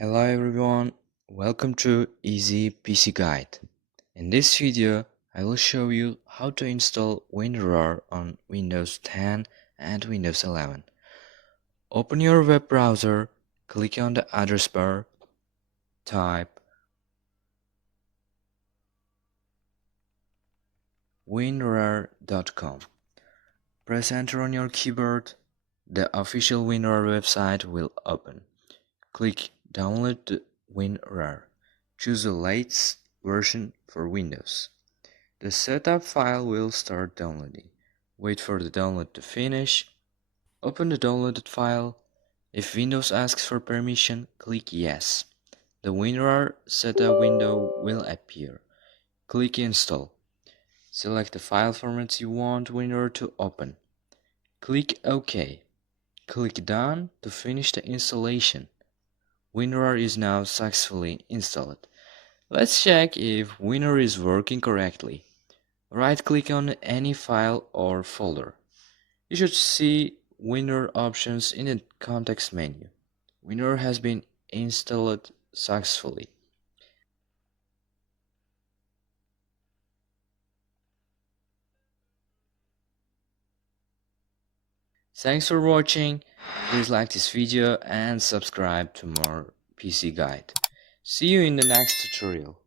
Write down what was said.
Hello everyone, welcome to Easy PC Guide. In this video, I will show you how to install WinRAR on Windows 10 and Windows 11. Open your web browser, click on the address bar, type winrar.com. Press enter on your keyboard. The official WinRAR website will open. Click download the WinRAR. Choose the latest version for Windows. The setup file will start downloading. Wait for the download to finish. Open the downloaded file. If Windows asks for permission, click Yes. The WinRAR setup window will appear. Click Install. Select the file formats you want WinRAR to open. Click OK. Click Done to finish the installation. WinRAR is now successfully installed. Let's check if WinRAR is working correctly. Right-click on any file or folder. You should see WinRAR options in the context menu. WinRAR has been installed successfully. Thanks for watching. Please like this video and subscribe to more PC Guide. See you in the next tutorial.